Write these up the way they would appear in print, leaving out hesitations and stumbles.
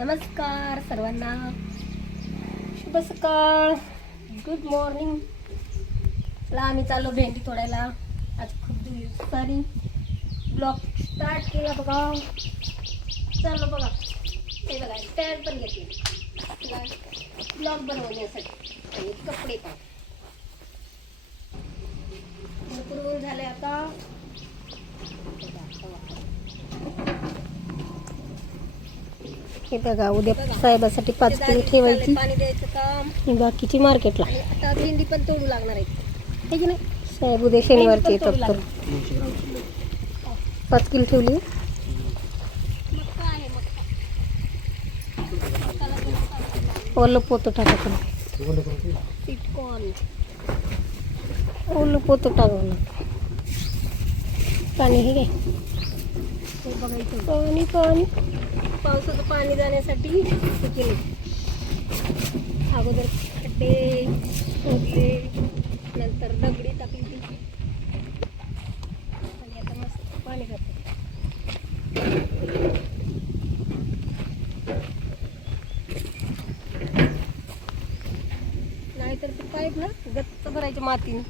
नमस्कार सर्वांना, शुभ सकाळ, गुड मॉर्निंग. चला आम्ही चाललो भेंडी तोडायला. आज खूप दिवसांनी ब्लॉग स्टार्ट केला बघा. चाललो बघा, हे बघा स्टँड पण घेतली ब्लॉग बनवण्यासाठी आणि कपडे पण भरपूर झाले आता. हे बघा, उद्या साहेबासाठी 5 किलो ठेवायची, पाणी द्यायचं काम, बाकीची मार्केटला. आता भेंडी पण तोडू लागणार आहे की नाही. साहेब उद्या शनिवारची येतात तर 5 किलो ठेवली. ओलं पोतं टाकायचं, ओलं पोतं टाकवलं. पाणी हे काय बघायचं, पाणी पाणी पावसाचं पाणी जाण्यासाठी हे केले. अगोदर खड्डे खोदले, नंतर दगडी टाकली ती आणि आता मस्त पाणी जातं. नाहीतर ते पाईप ना गच्च भरायच्या मातीने.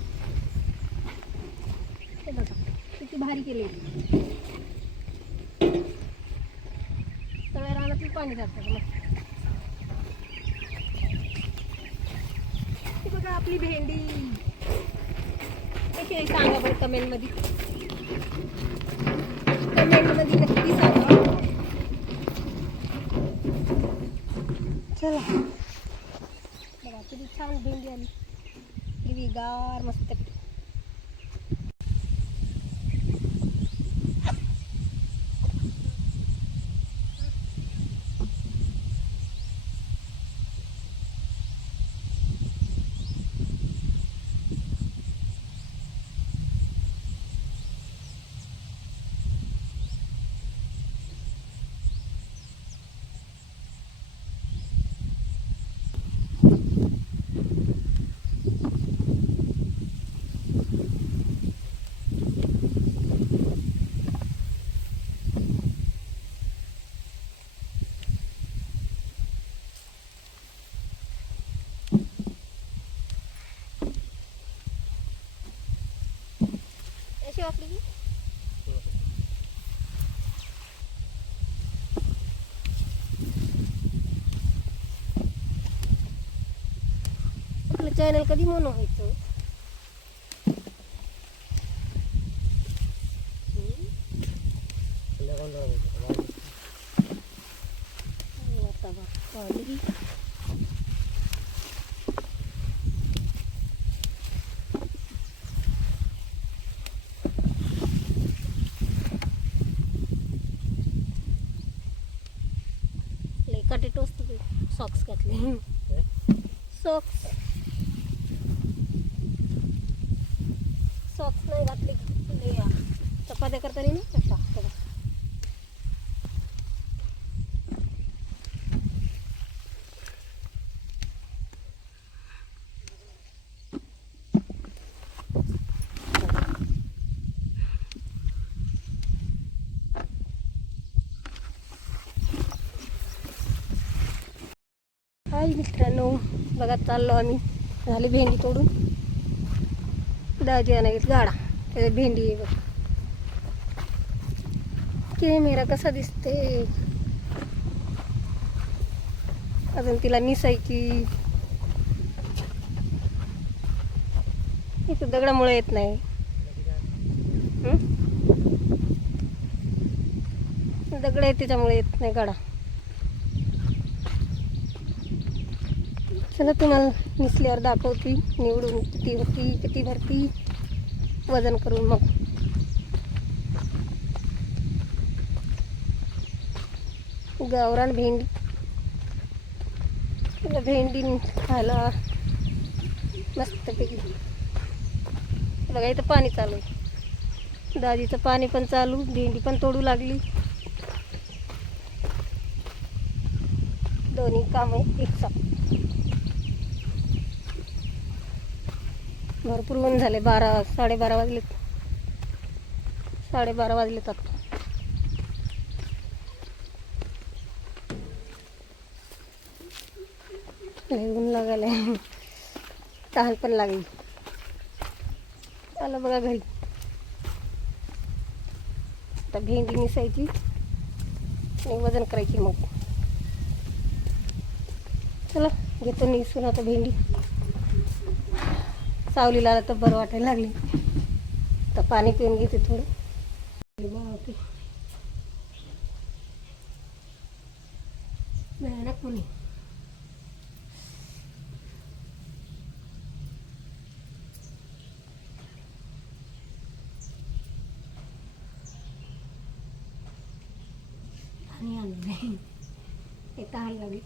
हे बघा किती भारी केले. सगळ्या रानातून पाणी जातं. बघा आपली भेंडी कशी आहे सांगा बरं कमेंटमध्ये. नक्की सांगा. चला बघा किती छान भेंडी आली, हिरवीगार मस्त. आपली आपलं चॅनल कधी मोनो व्हायचं. काटे टोचतो ते. सॉक्स घातले, सॉक्स नाही घातले चपात्या करताना ना कसा. हाय मित्रांनो, बघा चाललो आम्ही. झाली भेंडी तोडून, दाजी आणायला गाडा. त्याच्यात भेंडी आहे बघ. कॅमेरा कसा दिसते, अजून तिला निसायची. इथं दगडामुळे येत नाही. दगड आहे त्याच्यामुळे येत नाही गाडा. चला तुम्हाला निसल्यावर दाखवती निवडून किती होती, किती भरती, वजन करून. मग गावरान भेंडी, भेंडी खायला मस्तपैकी. बघा इथं पाणी चालू आहे, दाजीचं पाणी पण चालू, भेंडी पण तोडू लागली. दोन्ही काम आहे एक साथ. भरपूर ऊन झाले. 12-12:30 वाजलेत. 12:30 वाजलेत आता. लय ऊन लागायला तहान पण लागली. आलं बघा घरी. आता भेंडी निसायची आणि वजन करायची. मग चला घेतो निसून आता भेंडी. सावलीला आला तर बरं वाटायला लागली. आता पाणी पिऊन घेते थोडं. बापरे भयानक कोणी पाणी आणलं ते तहान लागली.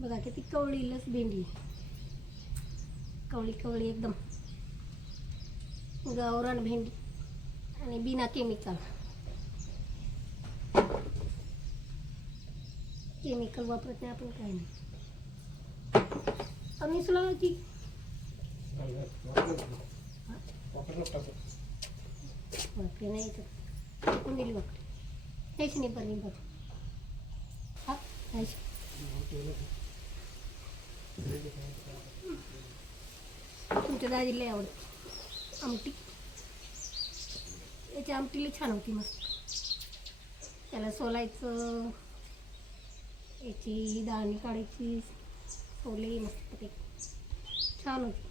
बघा किती कवळीलच भेंडी. कवळी कवळी एकदम गावरान भेंडी आणि बिना केमिकल. केमिकल वापरत नाही आपण, काही नाही. आम्ही सुलावची वापरे नाही तर टाकून दिली. वापरे त्याची नाही बरं बघ. हा तुमच्या दादीला लय आवडत आमटी. याची आमटीला छान होती मस्त. त्याला सोलायचं, याची दाणी काढायची, सोले मस्त ते छान होती.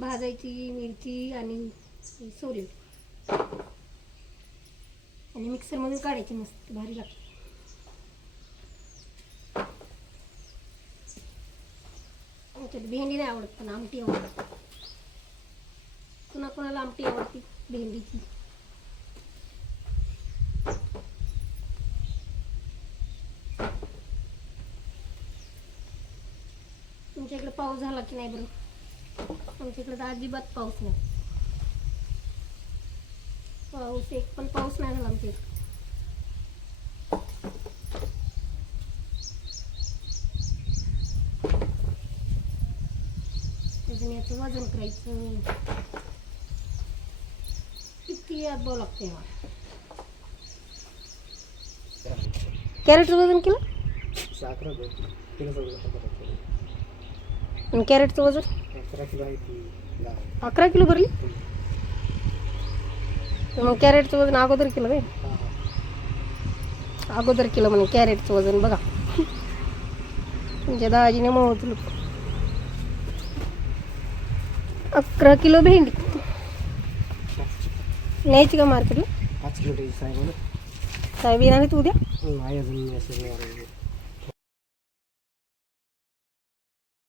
भाजायची मिरची आणि सोले आणि मिक्सरमधून काढायची, मस्त भारी लागते. आमच्यात भेंडी नाही आवडत पण आमटी आवडत. कोणाकोणाला आमटी आवडती भेंडीची. तुमच्या इकडे पाऊस झाला की नाही बरं? आमच्या इकडे तर अजिबात पाऊस नाही. पाऊस एक पण पाऊस नाही झाला आमच्या इकडे. याचं वजन करायचं किती अब्बाव लागते. कॅरेटचं वजन केलं. कॅरेटचं वजन 11 किलो भरली. मग कॅरेटचं वजन अगोदर किलो काय? अगोदर किलो म्हणे कॅरेटचं वजन. बघा तुमच्या दाजीने मग 11 किलो भेंडी न्यायची का मार्केटला? 5 किलो साहेब येणार आहे तू उद्या?